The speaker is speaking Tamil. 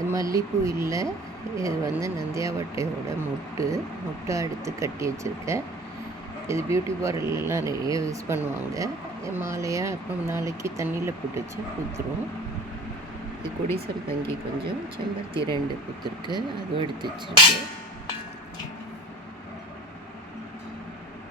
இது மல்லிகைப்பூ இல்லை, இது வந்து நந்தியாவட்டையோட மொட்டு எடுத்து கட்டி வச்சுருக்கேன். இது பியூட்டி பார்லர்லாம் நிறைய யூஸ் பண்ணுவாங்க. மாலையாக அப்புறம் நாளைக்கு தண்ணியில் போட்டு வச்சு பூத்துரும். இது கொடி சம்பங்கி கொஞ்சம், செம்பருத்தி 2 பூத்துருக்கு, அதுவும் எடுத்து வச்சுருக்கு.